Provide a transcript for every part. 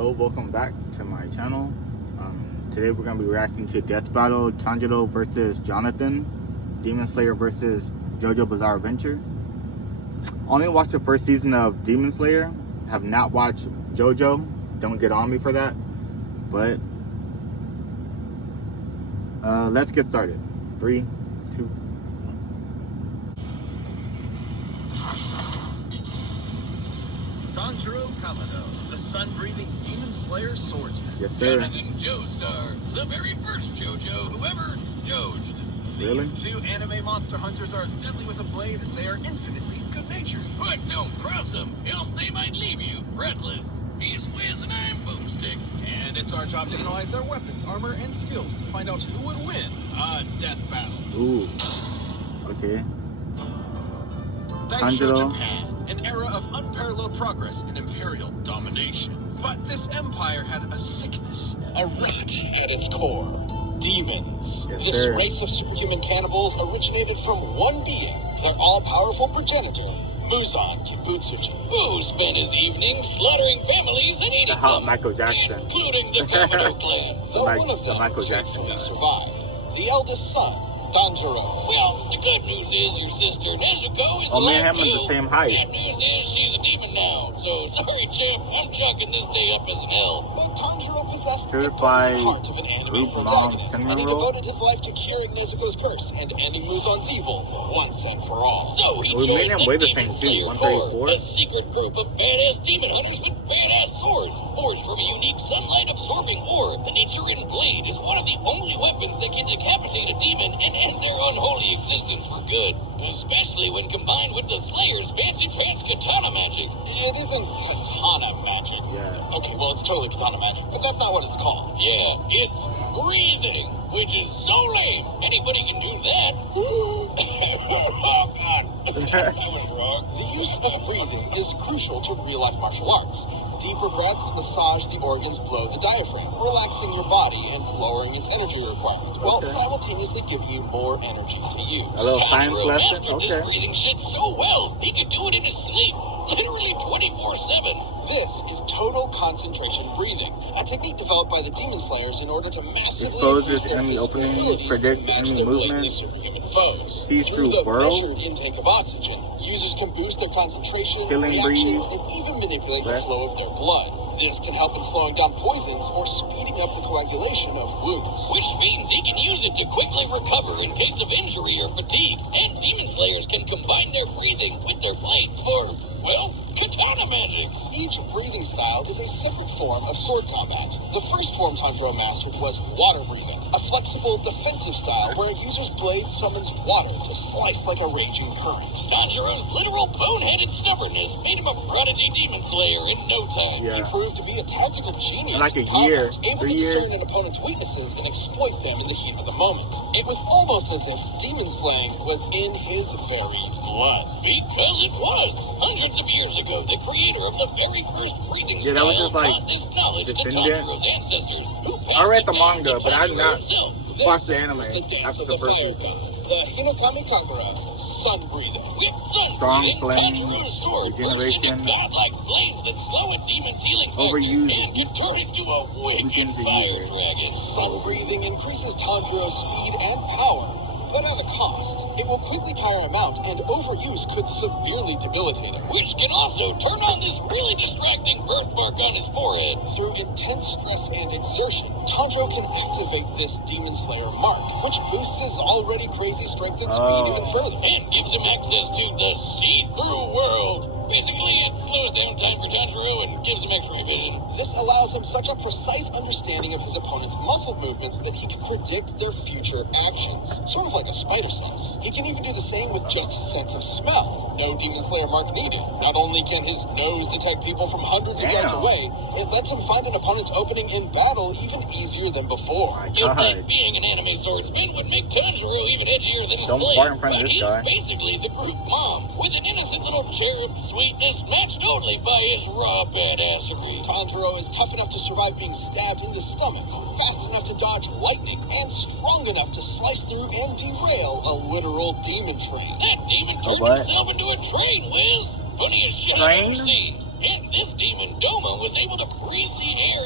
Hello, welcome back to my channel. Today we're going to be reacting to Death Battle, Tanjiro versus Jonathan, Demon Slayer versus JoJo Bizarre Adventure. Only watched the first season of Demon Slayer, have not watched JoJo, don't get on me for that, but let's get started. 3, 2, Tanjiro Kamado, the sun-breathing demon slayer swordsman. yes sir. Jonathan Joestar, the very first JoJo who ever jojed. Really? These two anime monster hunters are as deadly with a blade as they are infinitely good-natured. But don't cross them, else they might leave you breathless. He's Wiz and I'm Boomstick. And it's our job to analyze their weapons, armor, and skills to find out who would win a death battle. Ooh. Okay. Daisho Tanjiro. Japan, an era of unparalleled progress and imperial domination. But this empire had a sickness, a rot at its core. Demons. Yes, This sir. race of superhuman cannibals originated from one being, their all-powerful progenitor, Muzan Kibutsuji. Who spent his evening slaughtering families and eating The hot them, Michael Jackson. including the Kamado clan. Though Like one of the them Michael Jackson faithfully guy. survived, the eldest son, Tanjiro. Well, the good news is your sister Nezuko is Oh, me and alive him are too. the same height. Bad news is she's a demon now. So sorry, champ, I'm chalking this day up as an L. But Tanjiro possessed Certified the heart of an anime group protagonist, mom and he cinnamon roll. devoted his life to curing Nezuko's curse and ending Muzan's evil once and for all. So he We made joined him the weigh the Demon same too, Slayer Corps, 134. a secret group of badass demon hunters with badass swords, forged from a unique sunlight-absorbing ore. The Nichiren blade is one of the only weapons that can decapitate a demon and end their unholy existence for good, especially when combined with the Slayer's fancy-pants katana magic. It isn't katana magic. Yeah. Okay, well, it's totally katana magic, but that's not what it's called. Yeah, it's breathing, which is so lame. Anybody can do that. Oh, God. I was wrong. The use of breathing is crucial to real-life martial arts. Deeper breaths massage the organs below the diaphragm, relaxing your body and lowering its energy requirement, while Okay. simultaneously giving you more energy to use. A little science Tanjiro lesson? mastered this Okay. breathing shit so well, he could do it in his sleep. Literally 24/7. This is total concentration breathing, a technique developed by the Demon Slayers in order to massively Exposes increase their enemy physical opening, abilities predicts to match enemy their movement, blameless superhuman foes. sees through the world, measured intake of oxygen, users can boost their concentration, killing reactions, breeze, and even manipulate the right. flow of their blood. This can help in slowing down poisons or speeding up the coagulation of wounds. Which means he can use it to quickly recover in case of injury or fatigue. And Demon Slayers can combine their breathing with their blades for, well, katana magic. Each breathing style is a separate form of sword combat. The first form Tanjiro mastered was water breathing, a flexible defensive style where a user's blade summons water to slice like a raging current. Tanjiro's literal boneheaded stubbornness made him a prodigy Demon Slayer in no time. Yeah. He proved to be a tactical genius, In like a in combat, year, able 3 to years. discern an opponent's weaknesses and exploit them in the heat of the moment. It was almost as if demon slaying was in his very blood. Because it was. Hundreds of years ago, the creator of the very first breathing Yeah, that was style just like taught this knowledge to Descendant. Tanjiro's ancestors, who passed I read it the down manga, to but I've Tanjiro not himself. watched the This anime was the dance after of the the first fire season. god, the Hinokami Kagura, sun breathing. With sun Strong breathing, flame, Tanjiro's sword bursts into regeneration, godlike flames that slow a demon's healing focus overused, and can turn into a wicked weakens the fire user. dragon. Sun breathing increases Tanjiro's speed and power, but at a cost. It will quickly tire him out, and overuse could severely debilitate him. Which can also turn on this really distracting birthmark on his forehead. Through intense stress and exertion, Tanjiro can activate this Demon Slayer mark, which boosts his already crazy strength and speed even further. And gives him access to the see-through world. Basically, it slows down time for Tanjiro and gives him X-ray vision. This allows him such a precise understanding of his opponent's muscle movements that he can predict their future actions. Sort of like a spider sense. He can even do the same with just his sense of smell. No Demon Slayer mark needed. Not only can his nose detect people from hundreds of yards Damn. away, it lets him find an opponent's opening in battle even easier than before. My You'd God. think being an anime swordsman would make Tanjiro even edgier than his Don't blade, fart in front of but this he's guy. basically the group mom, with an innocent little cherub sweetness matched only by his raw badassery. Tanjiro is tough enough to survive being stabbed in the stomach, fast enough to dodge lightning, and strong enough to slice through and derail a literal demon train. That demon turned what? himself into a train, Wiz. Funniest shit I've ever seen. And this demon, Doma, was able to breathe the air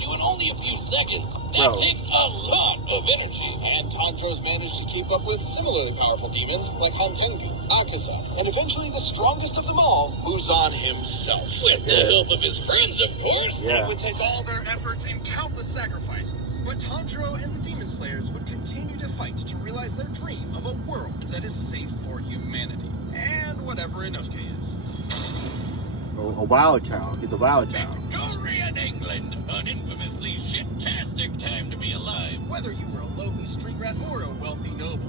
you in only a few seconds. That Bro. takes a lot of energy. And Tanjiro's managed to keep up with similarly powerful demons like Hantengu, Akaza, and eventually the strongest of them all, Muzan himself. With the help of his friends, of course. Yeah. It would take all their efforts and countless sacrifices, but Tanjiro and the Demon Slayers would continue to fight to realize their dream of a world that is safe for humanity. And whatever Inosuke is. A wild child. He's a wild child. Victorian England, an infamously shit-tastic time to be alive. Whether you were a lowly street rat or a wealthy noble.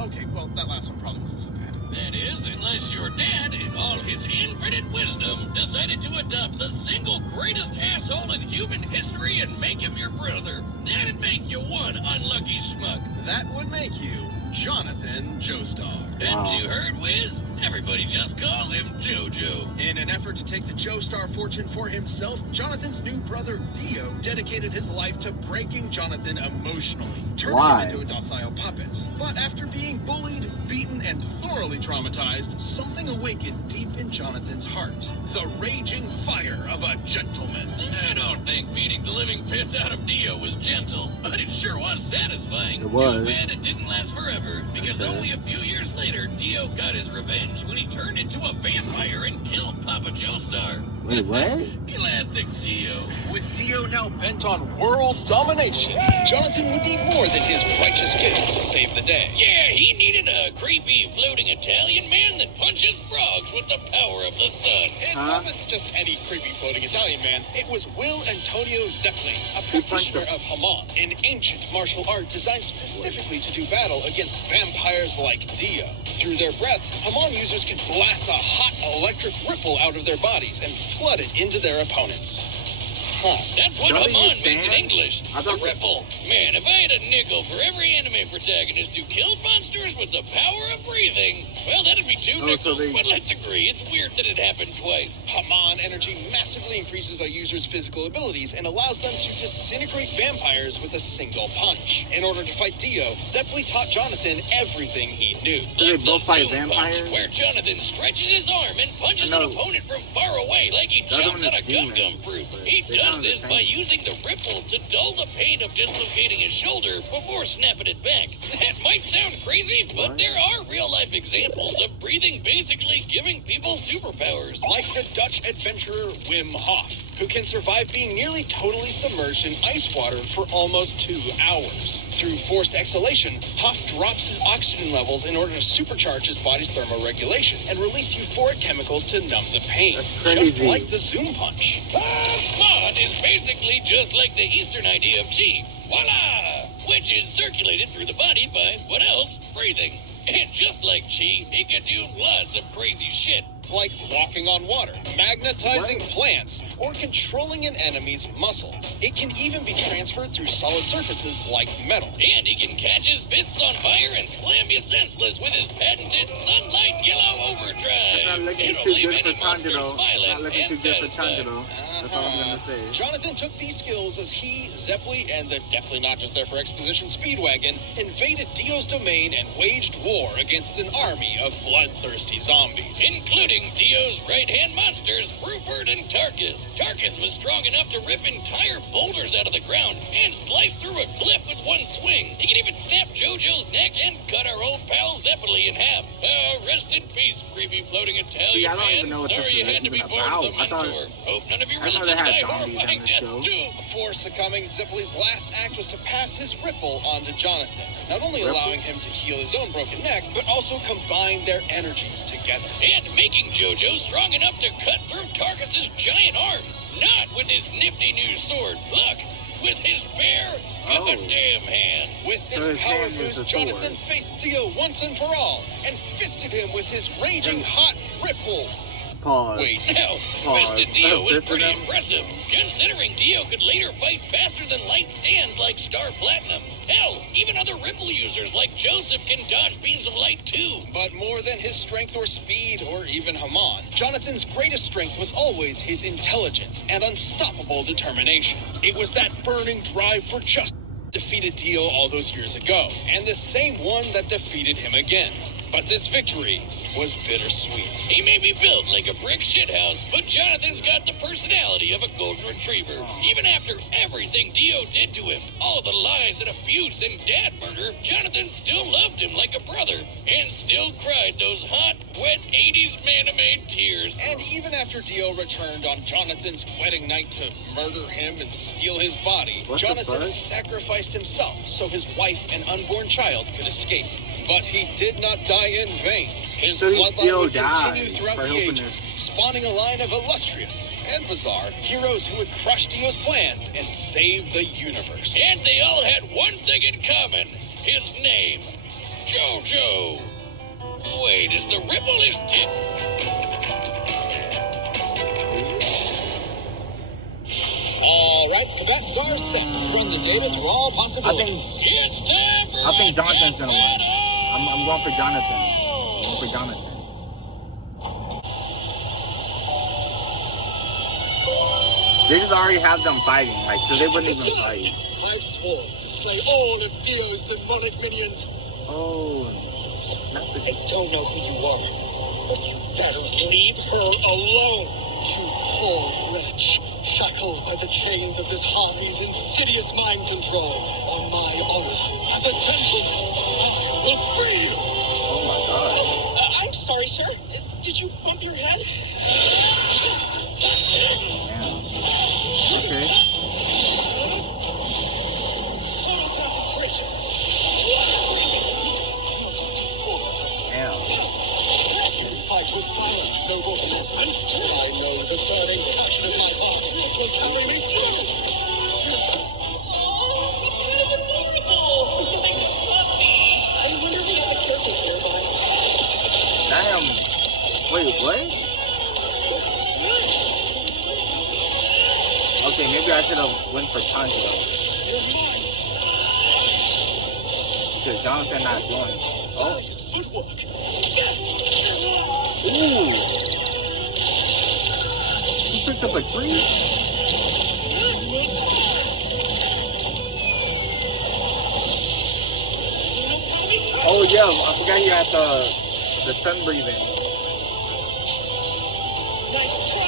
Okay, well, that last one probably wasn't so bad. That is, unless your dad, in all his infinite wisdom, decided to adopt the single greatest asshole in human history and make him your brother. That'd make you one unlucky schmuck. That would make you Jonathan Joestar. Wow. Hadn't you heard, Wiz? Everybody just calls him JoJo. In an effort to take the Joestar fortune for himself, Jonathan's new brother Dio dedicated his life to breaking Jonathan emotionally, turning Why? him into a docile puppet. But after being bullied, beaten, and thoroughly traumatized, something awakened deep in Jonathan's heart. The raging fire of a gentleman. I don't think beating the living piss out of Dio was gentle, but it sure was satisfying. It was. Too bad it didn't last forever, because Okay. only a few years later, Dio got his revenge when he turned into a vampire and killed Papa Joestar. Wait, what? Classic Dio. With Dio now bent on world domination, Jonathan would need more than his righteous fist to save the day. Yeah, he needed a creepy floating Italian man that punches frogs with the power of the sun. It Huh? wasn't just any creepy floating Italian man. It was Will Antonio Zeppeli, a practitioner of Haman, an ancient martial art designed specifically to do battle against vampires like Dio. Through their breaths, Haman users can blast a hot electric ripple out of their bodies and flood it into their opponents. Huh. That's what Don't Haman you means in stand? English. I A thought- ripple. Man, if I had a nickel for every anime protagonist who killed monsters with the power of breathing, well, that'd be two Oh, so nickels. they- But let's agree, it's weird that it happened twice. Haman energy massively increases a user's physical abilities and allows them to disintegrate vampires with a single punch. In order to fight Dio, Zeppeli taught Jonathan everything he knew. Do they Like both the fight Zoom vampires? punch, where Jonathan stretches his arm and punches I an know. opponent from far away like he The other chomped one on a is demon, gum fruit. but He they does sound the this by same. using the ripple to dull the pain of dislocating his shoulder before snapping it back. That might sound crazy, but What? there are real-life examples of breathing basically giving people superpowers. Like the Dutch adventurer Wim Hof, who can survive being nearly totally submerged in ice water for almost 2 hours. Through forced exhalation, Hof drops his oxygen levels in order to supercharge his body's thermoregulation and release euphoric chemicals to numb the pain, That's just crazy. like the Zoom punch. Mod is basically just like the Eastern idea of chi. Voila! Which is circulated through the body by, what else? Breathing. And just like chi, it can do lots of crazy shit. Like walking on water, magnetizing plants, or controlling an enemy's muscles. It can even be transferred through solid surfaces like metal. And he can catch his fists on fire and slam you senseless with his patented sunlight yellow It's not overdrive. looking It'll too leave good for any monster Tanjiro. It's not smiling looking too and good for satisfied. Tanjiro. That's all I'm gonna say. Jonathan took these skills as he, Zeppeli, and the definitely not just there for exposition Speedwagon invaded Dio's domain and waged war against an army of bloodthirsty zombies. Including Dio's right-hand monsters, Rupert and Tarkus. Tarkus was strong enough to rip entire boulders out of the ground and slice through a cliff with one swing. He can even snap JoJo's neck and cut our old pal Zeppeli in half. Rest in peace, creepy floating Italian See, I don't man. even know what Sorry this you is had to be even born with a about. I thought- mentor. Hope none of your I know they relatives had die zombies horrifying on this deaths show. too. Before succumbing, Zeppeli's last act was to pass his ripple onto Jonathan, not only Ripple? allowing him to heal his own broken neck, but also combine their energies together. And making JoJo strong enough to cut through Tarkus's giant arm. Not with his nifty new sword. Look, with his bare Oh. goddamn hand. With this So his power hand is boost, the Jonathan sword. faced Dio once and for all, and fisted him with his raging hot ripple. Pause. Wait, Now, Pause. Fisted Dio was Fisted pretty him? impressive, considering Dio could later fight faster than light stands like Star Platinum. Hell, even other Ripple users like Joseph can dodge beams of light too. But more than his strength or speed, or even Haman, Jonathan's greatest strength was always his intelligence and unstoppable determination. It was that burning drive for justice that defeated Dio all those years ago, and the same one that defeated him again. But this victory was bittersweet. He may be built like a brick shithouse, but Jonathan's got the personality of a golden retriever. Even after everything Dio did to him, all the lies and abuse and dad murder, Jonathan still loved him like a brother, and still cried those hot, wet 80s man-made tears. And even after Dio returned on Jonathan's wedding night to murder him and steal his body, Jonathan sacrificed himself so his wife and unborn child could escape. But he did not die in vain. His bloodline would continue throughout the ages, spawning a line of illustrious and bizarre heroes who would crush Dio's plans and save the universe. And they all had one thing in common. His name, JoJo. Wait, is the ripple his dick? All right, the bets are set. Run the data through all possibilities. It's time for I think Jonathan's gonna win. I'm going for Jonathan. I'm going for Jonathan. They just already have them fighting, like, so they wouldn't even fight. I've sworn to slay all of Dio's demonic minions. Oh, I don't know who you are, but you better leave her alone. You poor wretch, shackled by the chains of this harpy's insidious mind control. On my honor, as a gentleman, I will free you. oh my God. I'm sorry, sir. Did you bump your head? Damn. Okay. Total concentration. Damn. You fight with fire, noble swordsman. I know the burning passion of my heart will carry me through. Oh, he's kind of adorable. I wonder if it's a caretaker nearby. Damn. Wait, what? Okay, maybe I should have went for Tanjiro. Because Jonathan not doing. Oh. Footwork. Ooh. He picked up a tree? Oh yeah, I forgot he had the sun breathing. Nice try.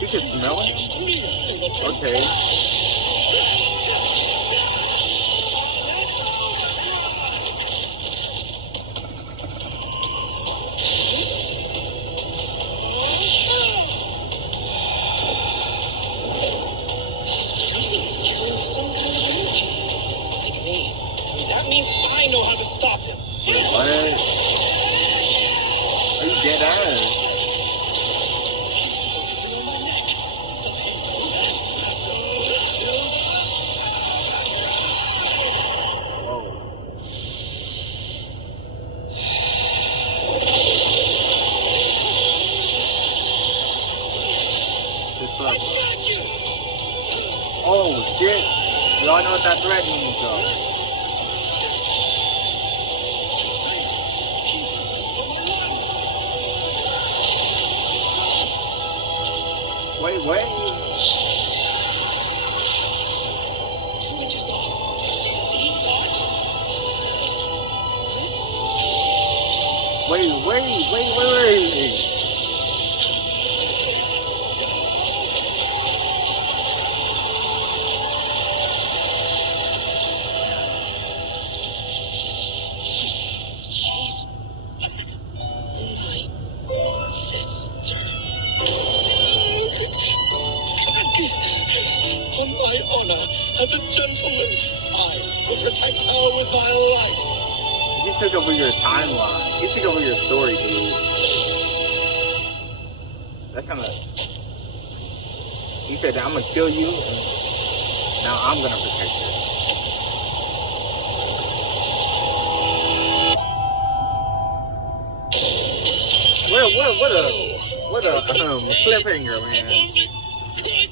You can smell it? Okay. His breathing is carrying some kind of energy. Like me. That means I know how to stop him. What? Are you dead ass? He's focusing on my neck. Does he know that? Whoa. What's up? Got you! Oh shit! Y'all know what that threat means though. He's coming for my lungs. Wait, wait. 2 inches off. Deep thoughts. Wait. She's my sister. On my honor, as a gentleman, I will protect her with my life. He took over your timeline. He took over your story, dude. That kind of. He said, "I'm gonna kill you. And now I'm gonna protect you." What a cliffhanger, man.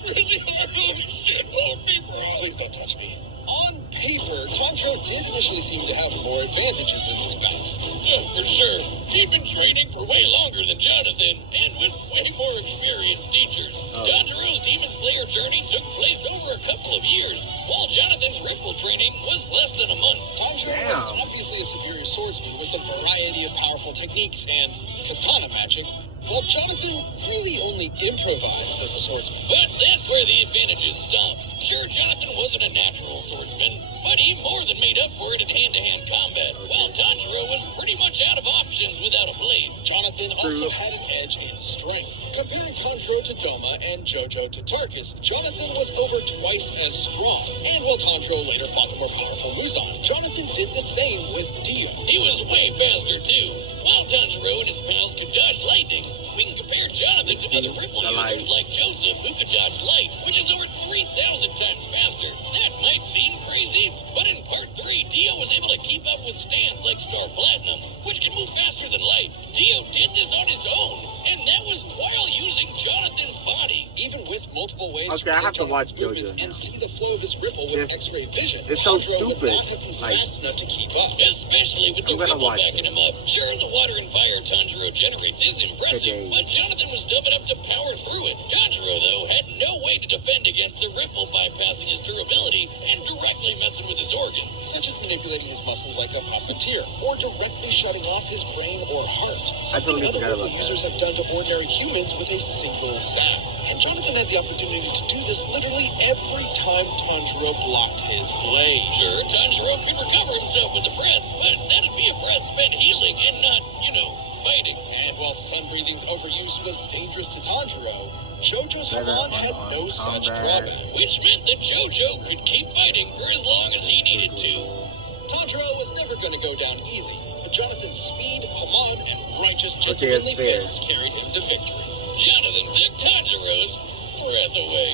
Really hard. Holy shit. Hold me, bro. Please don't touch me. On paper, Tanjiro did initially seem to have more advantages in this bout. Oh, for sure. He'd been training for way longer than Jonathan, and with way more experienced teachers. Tanjiro's demon Slayer journey took place over a couple of years, while Jonathan's ripple training was less than a month. Tanjiro was obviously a superior swordsman with a variety of powerful techniques and katana magic, while Jonathan really only improvised as a swordsman. But that's where the advantages stop. Sure, Jonathan wasn't a natural swordsman, but he more than made up for it in hand-to-hand combat, while Tanjiro was pretty much out of options without a blade. Jonathan also had an edge in strength. Comparing Tanjiro to Doma and Jojo to Tarkus, Jonathan was over twice as strong. And while Tanjiro later fought the more powerful Muzan, Jonathan did the same with Dio. He was way faster, too. While Tanjiro and his pals could dodge lightning, we can compare Jonathan to other ripple users like Joseph, who could dodge light, which is over 3,000 times faster. That might seem crazy, but in Part 3, Dio was able to keep up with stands like Star Platinum, which can move faster than light. Dio did this on his own, and that was while using Jonathan's body. Even with multiple ways Okay, I have to watch movements Jojo now. and see the flow of his ripple with X-ray vision, It's so Tanjiro would stupid. not have been Like, fast enough to keep up. Especially with the I'm gonna ripple watch backing it. him up. Sure, the water and fire Tanjiro generates is impressive, Today. but Jonathan was dumb enough to power through it. Tanjiro, though, had no way to defend against the ripple bypassing his durability and directly messing with his organs. Such as manipulating his muscles like a puppeteer, or directly shutting off his brain or heart. Something totally other forgot ripple about users have done to ordinary humans with a single zap. And Jonathan had the opportunity to do this literally every time Tanjiro blocked his blade. Sure, Tanjiro could recover himself with a breath, but that'd be a breath spent healing and not, fighting. And while Sun Breathing's overuse was dangerous to Tanjiro, Jojo's Better Hamon had on no such combat. drawback. Which meant that Jojo could keep fighting for as long as he needed to. Tanjiro was never going to go down easy, but Jonathan's speed, Hamon, and righteous Okay, it's gentlemanly fair. fists carried him to victory. Jonathan took Tanjiro's breath away.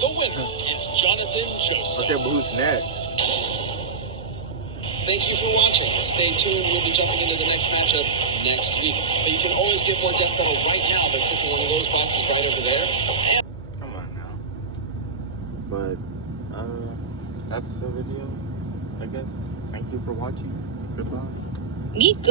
The winner is Jonathan Joestar. Okay, but who's next? Thank you for watching. Stay tuned. We'll be jumping into the next matchup next week. But you can always get more Death Battle right now by clicking one of those boxes right over there. And Come on now. But, that's the video, I guess. Thank you for watching. Goodbye. Nico.